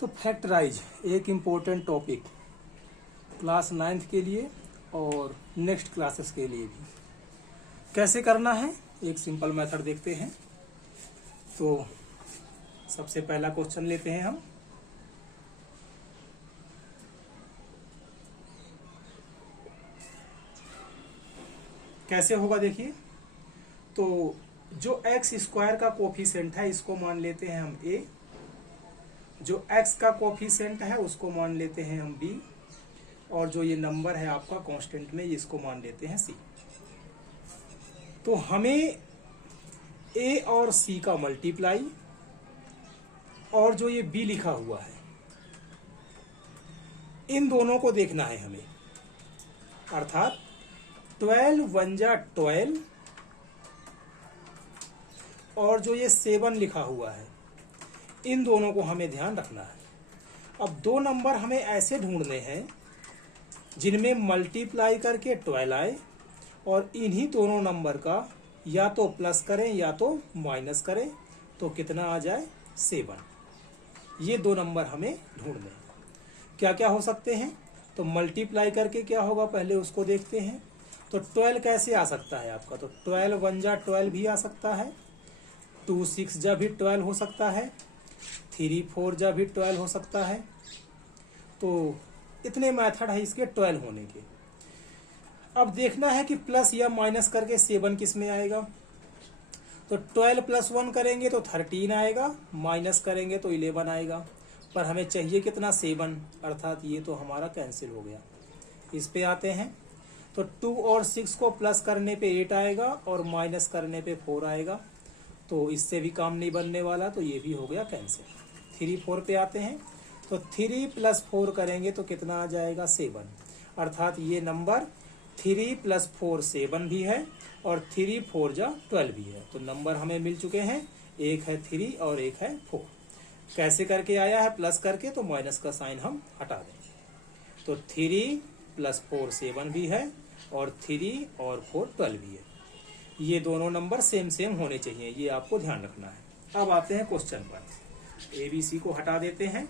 तो फैक्टराइज एक important topic class 9th के लिए और नेक्स्ट क्लासेस के लिए भी। कैसे करना है एक सिंपल मेथड देखते हैं। तो सबसे पहला क्वेश्चन लेते हैं हम। कैसे होगा देखिए, तो जो एक्स स्क्वायर का कोफिशिएंट है इसको मान लेते हैं हम ए, जो एक्स का कोफिशिएंट है उसको मान लेते हैं हम बी, और जो ये नंबर है आपका कांस्टेंट में इसको मान लेते हैं सी। तो हमें ए और सी का मल्टीप्लाई और जो ये बी लिखा हुआ है इन दोनों को देखना है हमें, अर्थात 12 1 जा 12 और जो ये 7 लिखा हुआ है इन दोनों को हमें ध्यान रखना है। अब दो नंबर हमें ऐसे ढूंढने हैं जिनमें मल्टीप्लाई करके 12 आए और इन्हीं दोनों नंबर का या तो प्लस करें या तो माइनस करें तो कितना आ जाए 7। ये दो नंबर हमें ढूंढने हैं। क्या क्या हो सकते हैं, तो मल्टीप्लाई करके क्या होगा पहले उसको देखते हैं। तो 12 कैसे आ सकता है आपका, तो 12 1 जा 12 भी आ सकता है, 2 6 जा भी 12 हो सकता है, 3 4 जा भी 12 हो सकता है। तो इतने मेथड है इसके 12 होने के। अब देखना है कि प्लस या माइनस करके 7 किस में आएगा। तो 12 + 1 करेंगे तो 13 आएगा, माइनस करेंगे तो 11 आएगा, पर हमें चाहिए कितना 7, अर्थात ये तो हमारा कैंसिल हो गया। इस पे आते हैं तो 2 और 6 को प्लस करने पे 8 आएगा और माइनस करने पे 4 आएगा, तो इससे भी काम नहीं बनने वाला, तो ये भी हो गया कैंसिल। 3 4 पे आते हैं तो 3 + 4 करेंगे तो कितना आ जाएगा 7, अर्थात ये नंबर 3 + 4 7 भी है और 3 4 जा 12 भी है। तो नंबर हमें मिल चुके हैं, एक है 3 और एक है 4। कैसे करके आया है, प्लस करके, तो माइनस का साइन हम हटा देंगे। तो 3 + 4 7 भी है और 3 और 4 12 भी है। ये दोनों नंबर सेम सेम होने चाहिए, ये आपको ध्यान रखना है। अब आते हैं क्वेश्चन पर। ए बी सी को हटा देते हैं।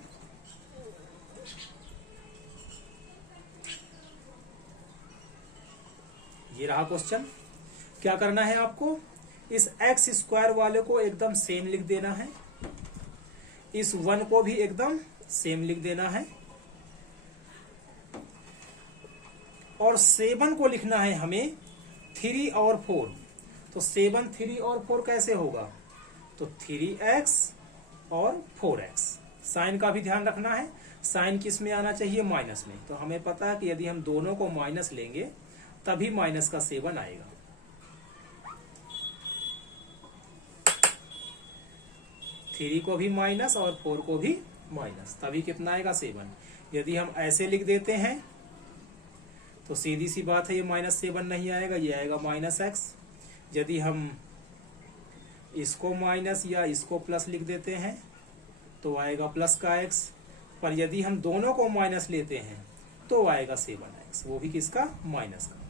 ये रहा क्वेश्चन। क्या करना है आपको, इस एक्स स्क्वायर वाले को एकदम सेम लिख देना है, इस 1 को भी एकदम सेम लिख देना है, और 7 को लिखना है हमें 3 और 4। तो 7 3 और 4 कैसे होगा, तो 3x और 4x। साइन का भी ध्यान रखना है, साइन किस में आना चाहिए, माइनस में। तो हमें पता है कि यदि हम दोनों को माइनस लेंगे तभी माइनस का 7 आएगा। थ्री को भी माइनस और 4 को भी माइनस, तभी कितना आएगा 7। यदि हम ऐसे लिख देते हैं तो सीधी सी बात है ये -7 नहीं आएगा, ये आएगा -x। यदि हम इसको माइनस या इसको प्लस लिख देते हैं तो आएगा प्लस का x, पर यदि हम दोनों को माइनस लेते हैं तो आएगा 7x, वो भी किसका, माइनस का।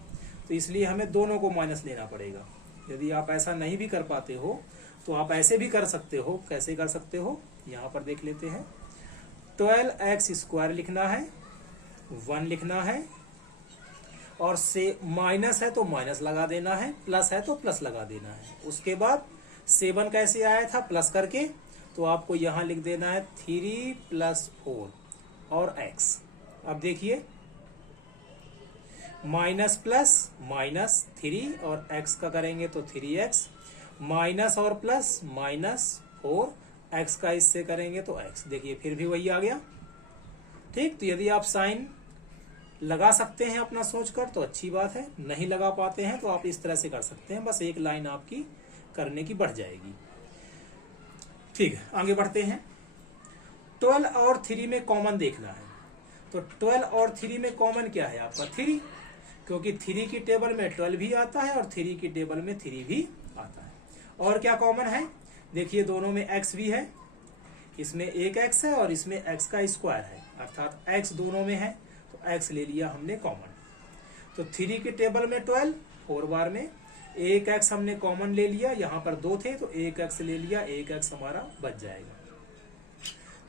तो इसलिए हमें दोनों को माइनस लेना पड़ेगा। यदि आप ऐसा नहीं भी कर पाते हो तो आप ऐसे भी कर सकते हो। कैसे कर सकते हो, यहाँ पर देख लेते हैं। 12x² लिखना है, 1 लिखना है, और से माइनस है तो माइनस लगा देना है, प्लस है तो प्लस लगा देना है। उसके बाद 7 कैसे आया था, प्लस करके, तो आपको यहाँ लिख देना है 3 + 4 और x। अब देखिए माइनस प्लस माइनस 3 और x का करेंगे तो 3x, माइनस और प्लस -4, x का इससे करेंगे तो x। देखिए फिर भी वही आ गया। ठीक, तो यदि आप साइन लगा सकते हैं अपना सोचकर तो अच्छी बात है, नहीं लगा पाते हैं तो आप इस तरह से कर सकते हैं, बस एक लाइन आपकी करने की बढ़ जाएगी। ठीक है, आगे बढ़ते हैं। 12 और 3 में कॉमन देखना है। तो 12 और 3 में कॉमन क्या है आपका 3, क्योंकि 3 की टेबल में 12 भी आता है और 3 की टेबल में 3 भी आता है। और क्या कॉमन है, देखिए दोनों में x भी है, इसमें एक x है और इसमें x का स्क्वायर है, अर्थात x दोनों में है, तो x ले लिया हमने कॉमन। तो 3 की टेबल में 12, 4 बार में एक x हमने कॉमन ले लिया, यहाँ पर 2 थे तो एक x ले लिया, एक x हमारा बच जाएगा।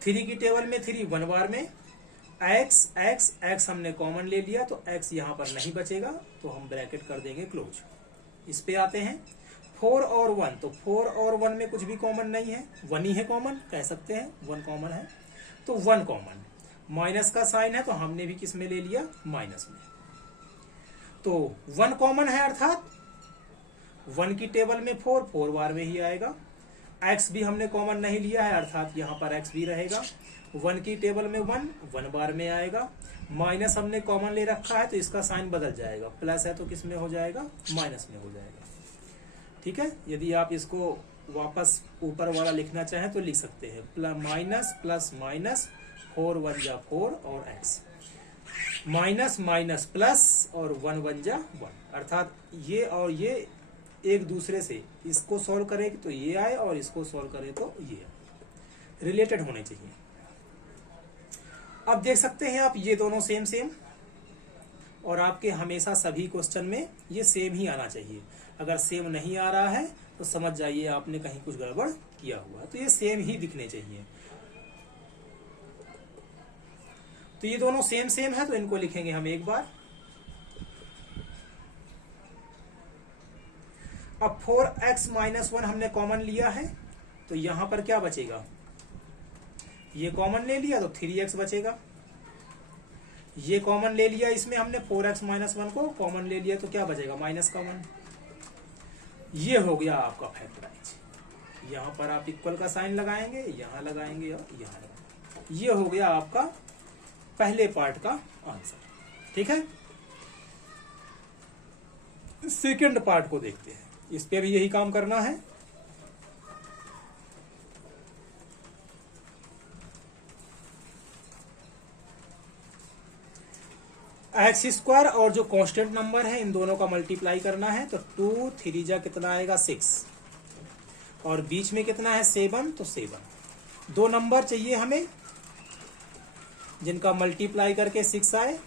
3 की टेबल में 3 1 बार में, एक्स एक्स एक्स हमने कॉमन ले लिया तो एक्स यहाँ पर नहीं बचेगा, तो हम ब्रैकेट कर देंगे क्लोज। इस पे आते हैं 4 और 1, तो 4 और 1 में कुछ भी कॉमन नहीं है, 1 ही है कॉमन, कह सकते हैं 1 कॉमन है, तो 1 कॉमन। माइनस का साइन है तो हमने भी किस में ले लिया, माइनस में। तो 1 कॉमन है, अर्थात 1 की टेबल में 4 बार में ही आएगा। एक्स भी हमने कॉमन नहीं लिया है, अर्थात यहाँ पर एक्स भी रहेगा। 1 की टेबल में 1 बार में आएगा। माइनस हमने कॉमन ले रखा है तो इसका साइन बदल जाएगा, प्लस है तो किस में हो जाएगा, माइनस में हो जाएगा। ठीक है, यदि आप इसको वापस ऊपर वाला लिखना चाहें तो लिख सकते हैं माइनस प्लस माइनस, 4 1 जा 4 और एक्स, माइनस माइनस प्लस और 1 1 जा 1, अर्थात ये और ये एक दूसरे से, इसको सॉल्व करें तो ये आए और इसको सॉल्व करें तो ये आए, रिलेटेड होने चाहिए। अब देख सकते हैं आप ये दोनों सेम सेम, और आपके हमेशा सभी क्वेश्चन में ये सेम ही आना चाहिए। अगर सेम नहीं आ रहा है तो समझ जाइए आपने कहीं कुछ गड़बड़ किया हुआ है, तो ये सेम ही दिखने चाहिए। तो ये दोनों सेम सेम है तो इनको लिखेंगे हम एक बार। अब 4x माइनस 1 हमने कॉमन लिया है तो यहां पर क्या बचेगा, ये कॉमन ले लिया तो 3x बचेगा। ये कॉमन ले लिया, इसमें हमने 4x माइनस 1 को कॉमन ले लिया तो क्या बचेगा, माइनस का 1। ये हो गया आपका फैक्टराइज। यहां पर आप इक्वल का साइन लगाएंगे, यहां लगाएंगे और यहां लगाएंगे। ये हो गया आपका पहले पार्ट का आंसर। ठीक है, सेकंड पार्ट को देखते हैं, इस पे भी यही काम करना है। एक्स स्क्वायर और जो कांस्टेंट नंबर है इन दोनों का मल्टीप्लाई करना है, तो 2 3 जा कितना आएगा 6, और बीच में कितना है 7, तो 7। दो नंबर चाहिए हमें जिनका मल्टीप्लाई करके 6 आए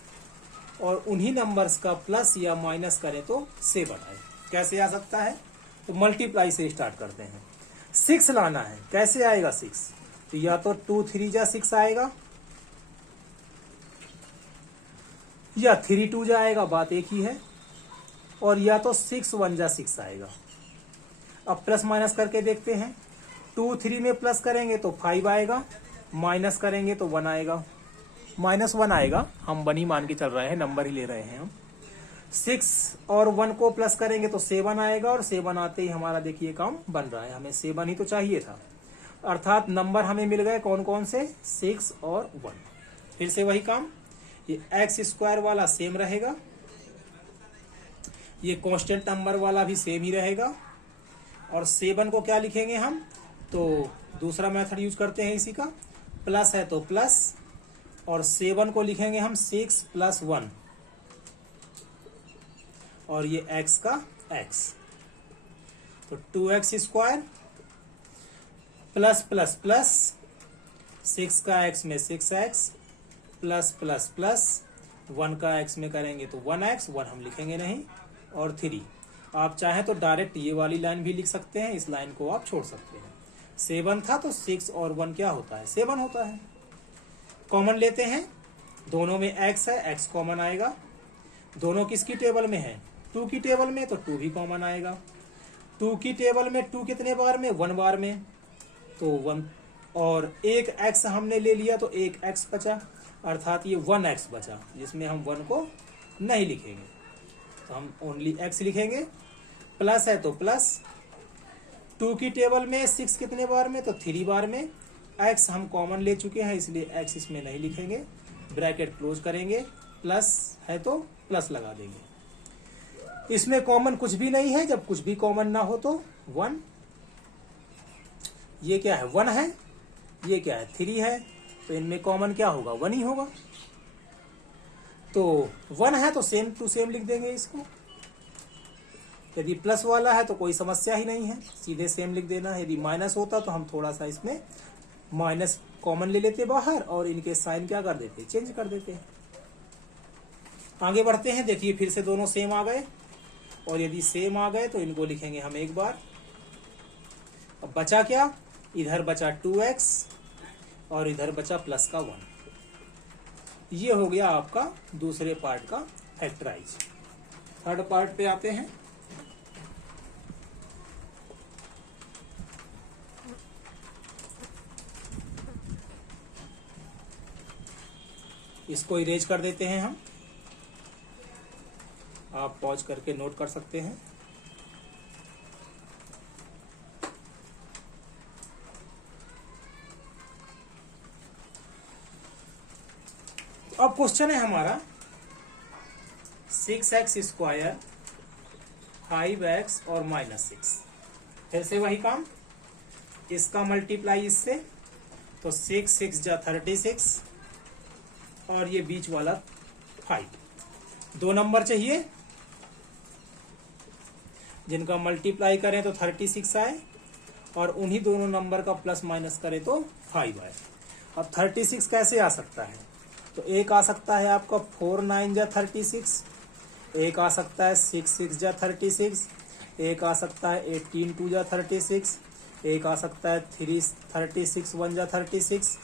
और उन्हीं नंबर्स का प्लस या माइनस करें तो 7 आए। कैसे आ सकता है, तो मल्टीप्लाई से स्टार्ट करते हैं। 6 लाना है, कैसे आएगा 6, तो या तो 2 3 जा 6 आएगा, या 3 2 जा आएगा, बात एक ही है, और या तो 6 1 जा 6 आएगा। अब प्लस माइनस करके देखते हैं। 2 3 में प्लस करेंगे तो 5 आएगा, माइनस करेंगे तो 1 आएगा, -1 आएगा। हम 1 ही मान के चल रहे हैं, नंबर ही ले रहे हैं हम। 6 और 1 को प्लस करेंगे तो 7 आएगा, और 7 आते ही हमारा देखिए काम बन रहा है। हमें 7 ही तो चाहिए था, अर्थात नंबर हमें मिल गए कौन कौन से, 6 और 1। फिर से वही काम, ये एक्स स्क्वायर वाला सेम रहेगा, ये कांस्टेंट नंबर वाला भी सेम ही रहेगा, और 7 को क्या लिखेंगे हम, तो दूसरा मेथड यूज करते हैं इसी का, प्लस है तो प्लस, और 7 को लिखेंगे हम 6 + 1, और ये x का x, तो 2x square plus plus plus 6 का x में 6x प्लस प्लस प्लस 1 का x में करेंगे तो 1x, 1 हम लिखेंगे नहीं, और 3। आप चाहें तो डायरेक्ट ये वाली लाइन भी लिख सकते हैं, इस लाइन को आप छोड़ सकते हैं। 7 था तो 6 और 1 क्या होता है, 7 होता है। कॉमन लेते हैं, दोनों में x है, x कॉमन आएगा। दोनों किसकी टेबल में है, 2 की टेबल में, तो 2 भी कॉमन आएगा। 2 की टेबल में 2 कितने बार में, 1 बार में, तो 1, और एक x हमने ले लिया तो एक x बचा, अर्थात ये 1x बचा, जिसमें हम 1 को नहीं लिखेंगे, तो हम ओनली x लिखेंगे। प्लस है तो प्लस, 2 की टेबल में 6 कितने बार में, तो 3 बार में, x हम कॉमन ले चुके हैं इसलिए x इसमें नहीं लिखेंगे, ब्रैकेट क्लोज करेंगे, प्लस है तो प्लस लगा देंगे। इसमें कॉमन कुछ भी नहीं है, जब कुछ भी कॉमन ना हो तो 1, ये क्या है 1 है, ये क्या है 3 है, तो इनमें कॉमन क्या होगा, 1 ही होगा। तो 1 है तो सेम टू सेम लिख देंगे इसको। यदि प्लस वाला है तो कोई समस्या ही नहीं है, सीधे सेम लिख देना है। यदि माइनस होता तो हम थोड़ा सा इसमें माइनस कॉमन ले लेते बाहर, और इनके साइन क्या कर देते, चेंज कर देते। आगे बढ़ते हैं, देखिए फिर से दोनों सेम आ गए, और यदि सेम आ गए तो इनको लिखेंगे हम एक बार। अब बचा क्या, इधर बचा 2x, और इधर बचा प्लस का 1। ये हो गया आपका दूसरे पार्ट का फैक्टराइज। थर्ड पार्ट पे आते हैं। इसको इरेज कर देते हैं हम, आप पॉज करके नोट कर सकते हैं। अब क्वेश्चन है हमारा 6x² 5x और -6। फिर से वही काम, इसका मल्टीप्लाई इससे, तो 6 6 जा 36 और ये बीच वाला 5। 2 नंबर चाहिए जिनका मल्टीप्लाई करें तो 36 आए और उन्हीं दोनों नंबर का प्लस माइनस करें तो 5 आए। अब 36 कैसे आ सकता है? तो एक आ सकता है आपका 4 9 जा 36, एक आ सकता है 6 6 जा 36, एक आ सकता है 18 2 जा 36, एक आ सकता है 36 1 जा 36,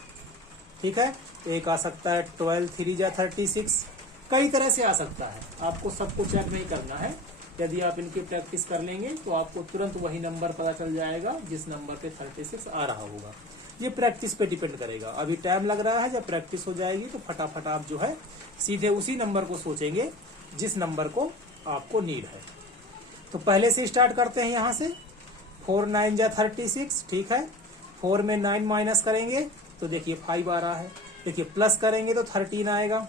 ठीक है। एक आ सकता है 12 3 जा 36। कई तरह से आ सकता है, आपको सबको चेक नहीं करना है। यदि आप इनकी प्रैक्टिस कर लेंगे तो आपको तुरंत वही नंबर पता चल जाएगा जिस नंबर पे 36 आ रहा होगा। ये प्रैक्टिस पे डिपेंड करेगा। अभी टाइम लग रहा है, जब प्रैक्टिस हो जाएगी तो फटाफट आप जो है सीधे उसी नंबर को सोचेंगे जिस नंबर को आपको नीड है। तो पहले से स्टार्ट करते हैं यहाँ से। 4 9 जा 36, ठीक है। 4 में 9 माइनस करेंगे तो देखिए 5 आ रहा है। देखिए प्लस करेंगे तो 13 आएगा,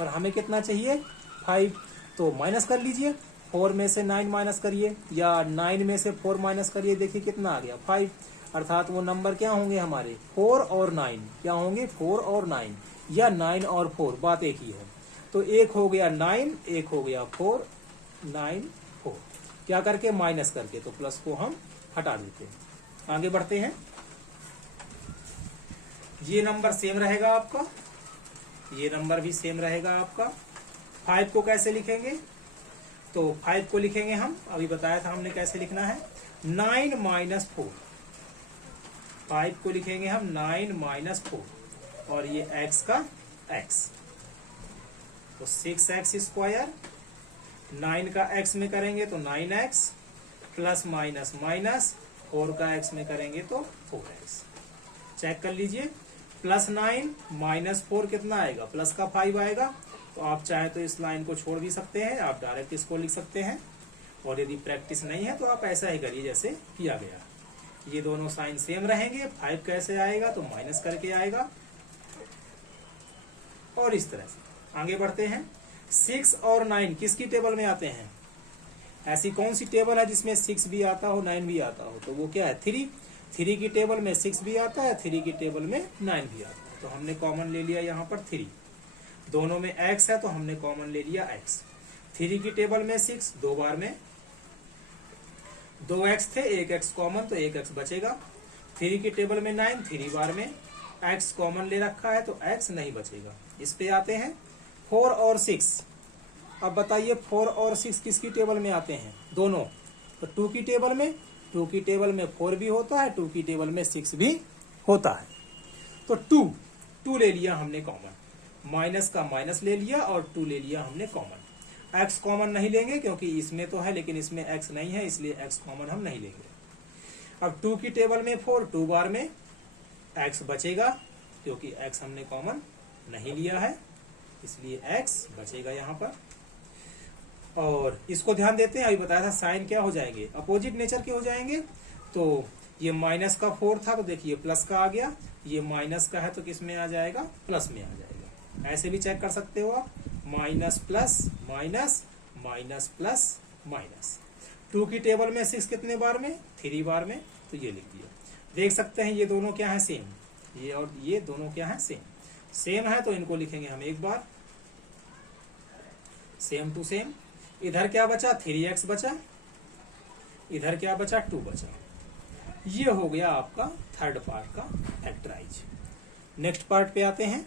और हमें कितना चाहिए 5, तो माइनस कर लीजिए। 4 में से 9 माइनस करिए, या 9 में से 4 माइनस करिए, देखिए कितना आ गया 5। अर्थात वो नंबर क्या होंगे हमारे 4 और 9, क्या होंगे 4 और 9, या 9 और 4, बात एक ही है। तो एक हो गया 9, एक हो गया 4, 9 4, क्या करके माइनस करके, तो प्लस को हम हटा देते हैं। आगे बढ़ते हैं। ये नंबर सेम रहेगा आपका, ये नंबर भी सेम रहेगा आपका। 5 को कैसे लिखेंगे? तो 5 को लिखेंगे हम, अभी बताया था हमने कैसे लिखना है, 9 - 4। 5 को लिखेंगे हम 9 - 4, और ये x का x, तो 6x²। 9 का x में करेंगे तो 9x, प्लस माइनस माइनस 4 का x में करेंगे तो 4x। चेक कर लीजिए, +9 - 4 कितना आएगा, प्लस का 5 आएगा। तो आप चाहे तो इस लाइन को छोड़ भी सकते हैं, आप डायरेक्ट इसको लिख सकते हैं। और यदि प्रैक्टिस नहीं है तो आप ऐसा ही करिए जैसे किया गया। ये दोनों साइन सेम रहेंगे। 5 कैसे आएगा, तो माइनस करके आएगा, और इस तरह से आगे बढ़ते हैं। 6 और 9 किसकी टेबल में आते हैं? ऐसी कौन सी टेबल है जिसमें 6 भी आता हो 9 भी आता हो? तो वो क्या है 3। 3 की टेबल में 6 भी आता है, 3 की टेबल में 9 भी आता है। तो हमने कॉमन ले लिया यहाँ पर 3। दोनों में x है तो हमने कॉमन ले लिया x। 3 की टेबल में 6, 2 बार में 2x थे, 1x कॉमन, तो 1x बचेगा। 3 की टेबल में 9, 3 बार में x कॉमन ले रखा है तो x नहीं बचेगा। इस पे आते हैं 4 और 6। अब बताइए 4 और 6 किसकी टेबल में आते हैं? दोनों। तो 2 की टेबल में, 2 की टेबल में 4 भी होता है, 2 की टेबल में 6 भी होता है। तो 2 ले लिया हमने कॉमन, माइनस का माइनस ले लिया और 2 ले लिया हमने कॉमन। x कॉमन नहीं लेंगे क्योंकि इसमें तो है लेकिन इसमें x नहीं है, इसलिए x कॉमन हम नहीं लेंगे। अब 2 की टेबल में 4, 2 बार में x बचेगा क्योंकि x हमने कॉमन नहीं लिया है, इसलिए x बचेगा यहाँ पर। और इसको ध्यान देते हैं, अभी बताया था साइन क्या हो जाएंगे, अपोजिट नेचर के हो जाएंगे। तो ये माइनस का 4 था तो देखिए प्लस का आ गया, ये माइनस का है तो किस में आ जाएगा, प्लस में आ जाएगा। ऐसे भी चेक कर सकते हो आप, minus plus minus minus plus minus. 2 की टेबल में 6 कितने बार में, 3 बार में, तो ये लिख दिया। देख सकते हैं ये दोनों क्या है सेम, ये और ये दोनों क्या है सेम। सेम है तो इनको लिखेंगे हम एक बार, सेम टू सेम। इधर क्या बचा, 3x बचा, इधर क्या बचा, 2 बचा। ये हो गया आपका थर्ड पार्ट का फैक्टराइज। नेक्स्ट पार्ट पे आते हैं।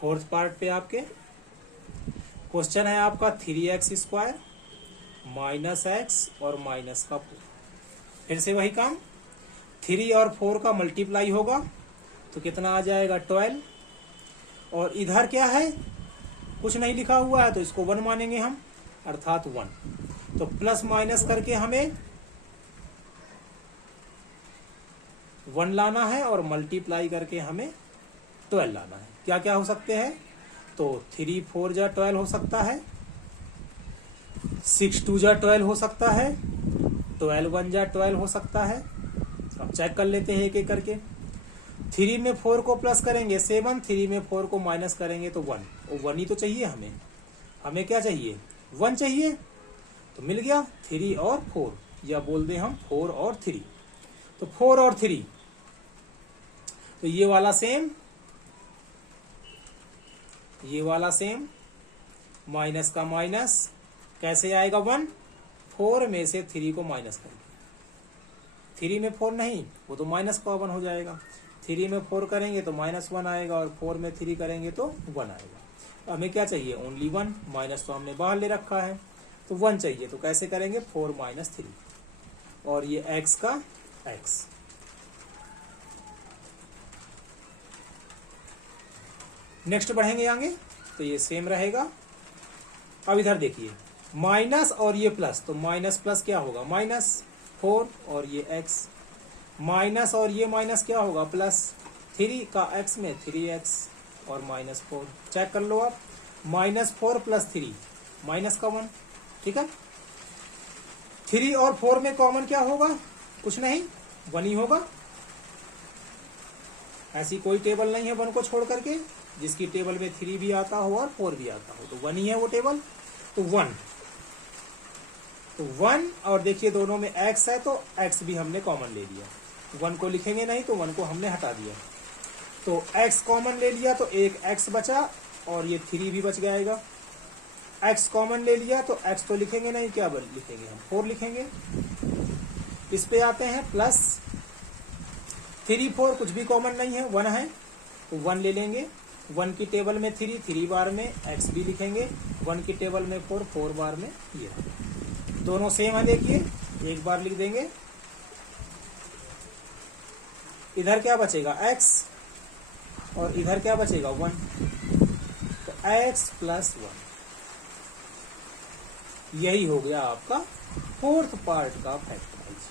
फोर्थ पार्ट पे आपके क्वेश्चन है आपका 3x² - x और माइनस का 4। फिर से वही काम, 3 और 4 का मल्टीप्लाई होगा तो कितना आ जाएगा 12, और इधर क्या है, कुछ नहीं लिखा हुआ है तो इसको 1 मानेंगे हम, अर्थात 1। तो प्लस माइनस करके हमें 1 लाना है और मल्टीप्लाई करके हमें 12 लाना है। क्या क्या हो सकते हैं, तो 3 4 जा 12 हो सकता है, 6 2 जा 12 हो सकता है, 12 1 जा 12 हो सकता है। अब चेक कर लेते हैं एक एक करके। 3 में 4 को प्लस करेंगे 7, 3 में 4 को माइनस करेंगे तो 1, और 1 ही तो चाहिए हमें। हमें क्या चाहिए, 1 चाहिए, तो मिल गया 3 और 4, या बोल दें हम 4 और 3। तो 4 और 3, तो ये वाला सेम, ये वाला सेम, माइनस का माइनस कैसे आएगा 1, 4 में से 3 को माइनस करके, 3 में 4 नहीं, वो तो माइनस का 1 हो जाएगा। 3 में 4 करेंगे तो -1 आएगा, और 4 में 3 करेंगे तो 1 आएगा। हमें क्या चाहिए, ओनली 1, माइनस तो हमने बाहर ले रखा है, तो 1 चाहिए। तो कैसे करेंगे, 4 - 3, और ये x का x। नेक्स्ट बढ़ेंगे आगे, तो ये सेम रहेगा। अब इधर देखिए, माइनस और ये प्लस, तो माइनस प्लस क्या होगा, -4, और ये x, माइनस और ये माइनस क्या होगा, प्लस 3 का x में 3x और -4। चेक कर लो आप, -4 + 3, माइनस का 1, ठीक है। 3 और 4 में कॉमन क्या होगा, कुछ नहीं, 1 ही होगा। ऐसी कोई टेबल नहीं है 1 को छोड़ करके जिसकी टेबल में 3 भी आता हो और 4 भी आता हो, तो 1 ही है वो टेबल, तो 1। तो 1, और देखिए दोनों में x है तो x भी हमने कॉमन ले लिया, 1 को लिखेंगे नहीं तो 1 को हमने हटा दिया, तो x कॉमन ले लिया तो एक x बचा, और ये 3 भी बच जाएगा। x कॉमन ले लिया तो x तो लिखेंगे नहीं, क्या लिखेंगे हम, 4 लिखेंगे। इस पे आते हैं, प्लस 3 4 कुछ भी कॉमन नहीं है, 1 है, तो 1 ले लेंगे। 1 की टेबल में 3 बार में x भी लिखेंगे, 1 की टेबल में 4 बार में ये। दोनों सेम है, देखिए एक बार लिख देंगे। इधर क्या बचेगा, x, और इधर क्या बचेगा, 1, तो x + 1। यही हो गया आपका 4th पार्ट का फैक्टराइज।